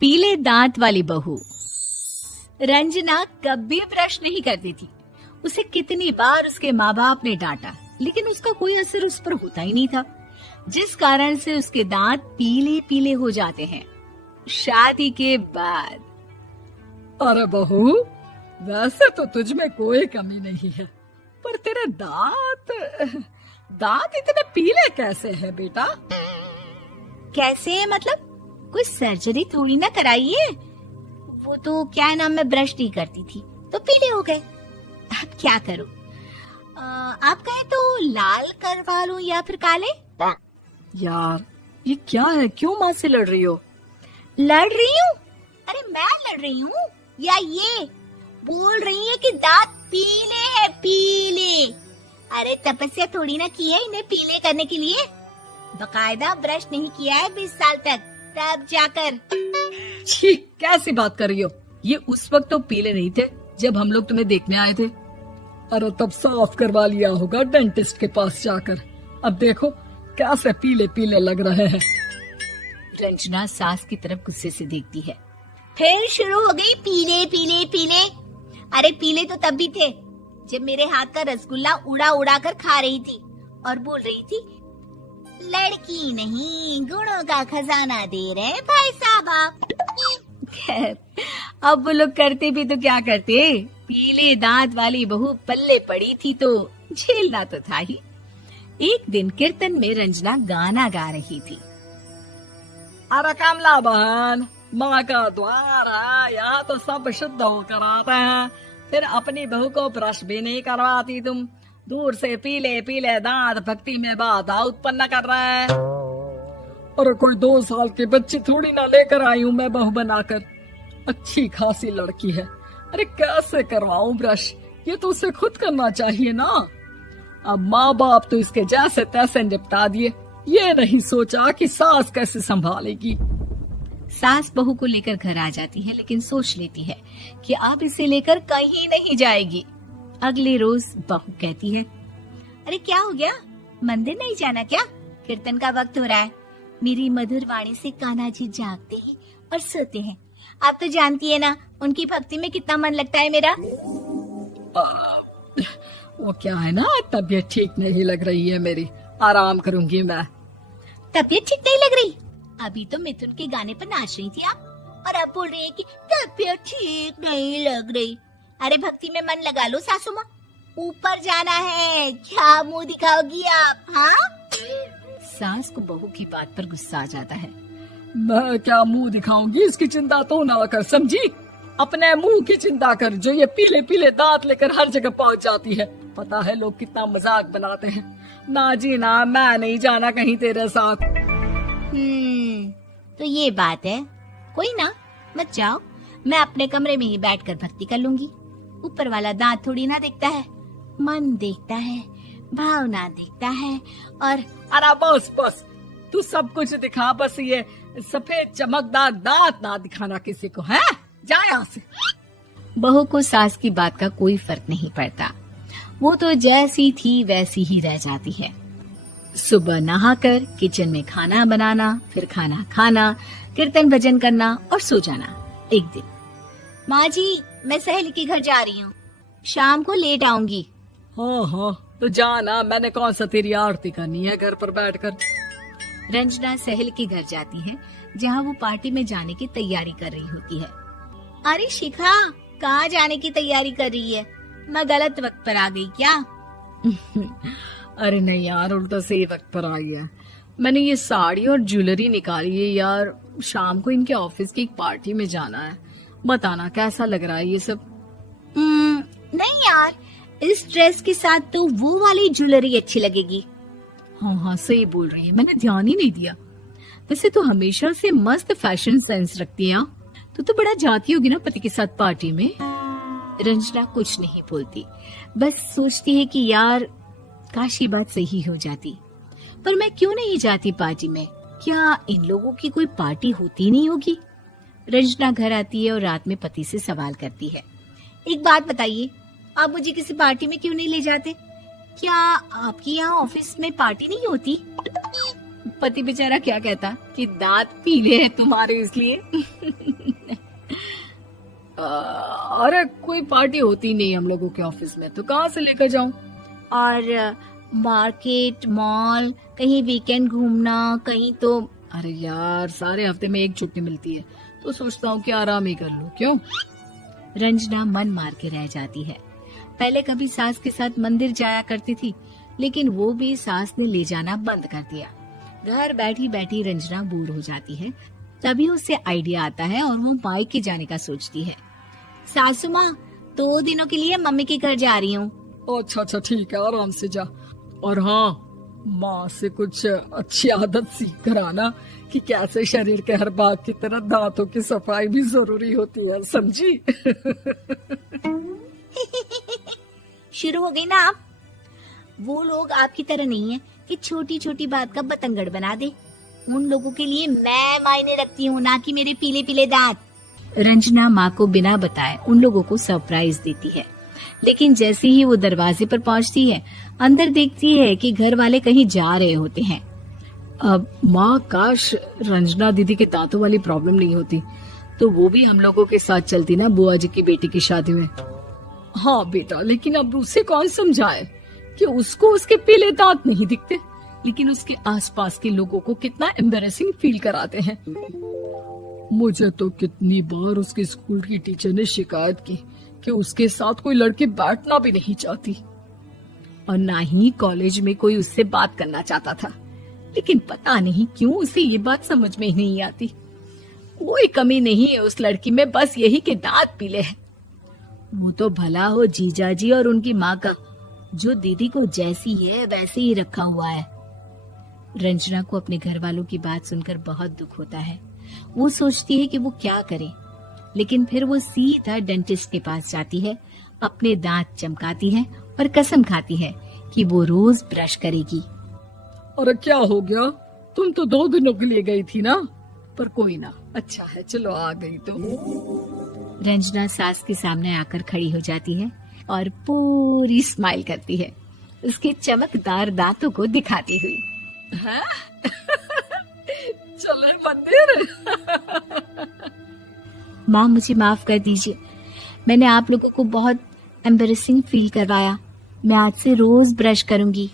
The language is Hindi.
पीले दांत वाली बहू। रंजना कभी ब्रश नहीं करती थी। उसे कितनी बार उसके माँ बाप ने डांटा, लेकिन उसका कोई असर उस पर होता ही नहीं था, जिस कारण से उसके दांत पीले पीले हो जाते हैं। शादी के बाद। अरे बहू, वैसे तो तुझ में कोई कमी नहीं है, पर तेरे दांत इतने पीले कैसे हैं बेटा? कैसे मतलब? कोई सर्जरी थोड़ी ना कराइए। वो तो क्या नाम, मैं ब्रश नहीं करती थी तो पीले हो गए। अब क्या करूं? आप कहें तो लाल करवा लूं या फिर काले? यार ये क्या है, क्यों माँ से लड़ रही हो? लड़ रही हूँ? अरे मैं लड़ रही हूँ या ये बोल रही है कि दांत पीले हैं, पीले। अरे तपस्या थोड़ी ना की है इन्हें पीले करने के लिए। बकायदा ब्रश नहीं किया है 20 साल तक, तब जाकर। छी, कैसी बात कर रही हो? ये उस वक्त तो पीले नहीं थे जब हम लोग तुम्हें देखने आए थे। अरे तब साफ करवा लिया होगा डेंटिस्ट के पास जाकर। अब देखो कैसे पीले पीले लग रहे हैं। रंजना सास की तरफ गुस्से से देखती है। फिर शुरू हो गई पीले पीले पीले। अरे पीले तो तब भी थे जब मेरे हाथ का रसगुल्ला उड़ा उड़ा कर खा रही थी और बोल रही थी, लड़की नहीं गुणों का खजाना दे रहे भाई साहब आप। खैर, अब वो लोग करते भी तो क्या करते, पीले दांत वाली बहू पल्ले पड़ी थी तो झेलना तो था ही। एक दिन कीर्तन में रंजना गाना गा रही थी। अरे कमला बहन, माँ का द्वार है, यहाँ तो सब शुद्ध होकर आते हैं, फिर अपनी बहू को ब्रश भी नहीं करवाती तुम। दूर से पीले पीले दांत भक्ति में बाधा उत्पन्न कर रहे हैं। अरे कोई 2 साल के बच्ची थोड़ी ना लेकर आई हूँ मैं बहू बनाकर। अच्छी खासी लड़की है, अरे कैसे करवाऊं ब्रश? ये तो उसे खुद करना चाहिए ना। अब माँ बाप तो इसके जैसे तैसे निपटा दिए, ये नहीं सोचा कि सास कैसे संभालेगी। सास बहू को लेकर घर आ जाती है, लेकिन सोच लेती है कि अब इसे लेकर कहीं नहीं जाएगी। अगले रोज बहू कहती है, अरे क्या हो गया, मंदिर नहीं जाना क्या? कीर्तन का वक्त हो रहा है। मेरी मधुर वाणी से कान्हा जी जागते हैं और सोते हैं। आप तो जानती है ना उनकी भक्ति में कितना मन लगता है मेरा। वो क्या है ना, तबीयत ठीक नहीं लग रही है मेरी, आराम करूंगी मैं। तबीयत ठीक नहीं लग रही? अभी तो मिथुन के गाने पर नाच रही थी आप, और अब बोल रही है कि तबीयत ठीक नहीं लग रही। अरे भक्ति में मन लगा लो सासू माँ, ऊपर जाना है, क्या मुंह दिखाओगी आप? हाँ? सास को बहू की बात पर गुस्सा आ जाता है। मैं क्या मुंह दिखाऊंगी, इसकी चिंता तो ना कर, समझी? अपने मुंह की चिंता कर, जो ये पीले पीले दांत लेकर हर जगह पहुंच जाती है। पता है लोग कितना मजाक बनाते हैं। ना जी ना, मैं नहीं जाना कहीं तेरे साथ। तो ये बात है। कोई ना, मत जाओ, मैं अपने कमरे में ही बैठकर भक्ति कर लूंगी। ऊपर वाला दांत थोड़ी ना देखता है, मन देखता है, भावना देखता है। और अरे बस बस, तू सब कुछ दिखा, बस ये सफेद चमकदार दांत ना दिखाना किसी को, है? जा यहाँ से। बहू को सास की बात का कोई फर्क नहीं पड़ता, वो तो जैसी थी वैसी ही रह जाती है। सुबह नहाकर किचन में खाना बनाना, फिर खाना खाना, कीर्तन भजन करना और सो जाना। एक दिन, माँ जी मैं सहेली के घर जा रही हूँ, शाम को लेट आऊंगी। हाँ हाँ तो जाना, मैंने कौन सा तेरी आरती करनी है घर पर बैठकर। रंजना सहेली के घर जाती है, जहाँ वो पार्टी में जाने की तैयारी कर रही होती है। अरे शिखा, कहाँ जाने की तैयारी कर रही है? मैं गलत वक्त पर आ गई क्या? अरे नहीं यार, उल्टा सही वक्त पर आई है। मैंने ये साड़ी और ज्वेलरी निकाली है यार, शाम को इनके ऑफिस की एक पार्टी में जाना है। बताना कैसा लग रहा है ये सब? नहीं यार, इस ड्रेस के साथ तो वो वाली ज्वेलरी अच्छी लगेगी। हाँ हाँ सही बोल रही है, मैंने ध्यान ही नहीं दिया। वैसे तो हमेशा से मस्त फैशन सेंस रखती है। तो बड़ा जाती होगी ना पति के साथ पार्टी में। रंजना कुछ नहीं बोलती, बस सोचती है कि यार काश ये बात सही हो जाती, पर मैं क्यों नहीं जाती पार्टी में? क्या इन लोगों की कोई पार्टी होती नहीं होगी? रंजना घर आती है और रात में पति से सवाल करती है, एक बात बताइए, आप मुझे किसी पार्टी में क्यों नहीं ले जाते? क्या आपके यहाँ ऑफिस में पार्टी नहीं होती? पति बेचारा क्या कहता कि दांत पीले हैं तुम्हारे इसलिए। अरे कोई पार्टी होती नहीं हम लोगों के ऑफिस में, तो कहाँ से लेकर जाऊं? और मार्केट, मॉल, कहीं वीकेंड घूमना, कहीं तो। अरे यार सारे हफ्ते में एक छुट्टी मिलती है, तो सोचता हूँ कि आराम ही कर लूं। क्यों? रंजना मन मार के रह जाती है। पहले कभी सास के साथ मंदिर जाया करती थी, लेकिन वो भी सास ने ले जाना बंद कर दिया। घर बैठी बैठी रंजना बोर हो जाती है। तभी उसे आइडिया आता है और वो मायके जाने का सोचती है। सासू माँ, 2 दिनों के लिए मम्मी के घर जा रही हूँ। अच्छा ठीक है, आराम से जा। और हाँ, माँ से कुछ अच्छी आदत सीख कर आना कि कैसे शरीर के हर भाग की तरह दांतों की सफाई भी जरूरी होती है, समझी? शुरू हो गई ना आप। वो लोग आपकी तरह नहीं है कि छोटी छोटी बात का बतंगड़ बना दे। उन लोगों के लिए मैं मायने रखती हूँ, ना कि मेरे पीले पीले दांत। रंजना माँ को बिना बताए उन लोगों को सरप्राइज देती है, लेकिन जैसे ही वो दरवाजे पर पहुँचती है, अंदर देखती है कि घर वाले कहीं जा रहे होते हैं। अब माँ, काश रंजना दीदी के दांतों वाली प्रॉब्लम नहीं होती, तो वो भी हम लोगों के साथ चलती ना बुआ जी की बेटी की शादी में। हाँ बेटा, लेकिन अब उसे कौन समझाए कि उसको उसके पीले दांत नहीं दिखते, लेकिन उसके आसपास के लोगों को कितना एम्बैरेसिंग फील कराते हैं। मुझे तो कितनी बार उसके स्कूल की टीचर ने शिकायत की कि उसके साथ कोई लड़की बैठना भी नहीं चाहती, और ना ही कॉलेज में कोई उससे बात करना चाहता था। लेकिन पता नहीं क्यों उसे ये बात समझ में ही नहीं आती। कोई कमी नहीं है उस लड़की में, बस यही कि दांत पीले हैं। वो तो भला हो जीजाजी और उनकी माँ का, जो दीदी को जैसी है वैसे ही रखा हुआ है। रंजना को अपने घर वालों की बात सुनकर बहुत दुख होता है। वो सोचती है कि वो क्या करे, लेकिन फिर वो सीधा डेंटिस्ट के पास जाती है, अपने दांत चमकाती है और कसम खाती है कि वो रोज ब्रश करेगी। अरे क्या हो गया? तुम तो 2 दिनों के लिए गई थी ना, पर कोई ना, अच्छा है, चलो आ गई तो। रंजना सास के सामने आकर खड़ी हो जाती है और पूरी स्माइल करती है, उसके चमकदार दांतों को दिखाती हुई। चले मंदिर। माँ, मुझे माफ कर दीजिए, मैंने आप लोगों को बहुत एम्बैरेसिंग फील करवाया। मैं आज से रोज ब्रश करूंगी।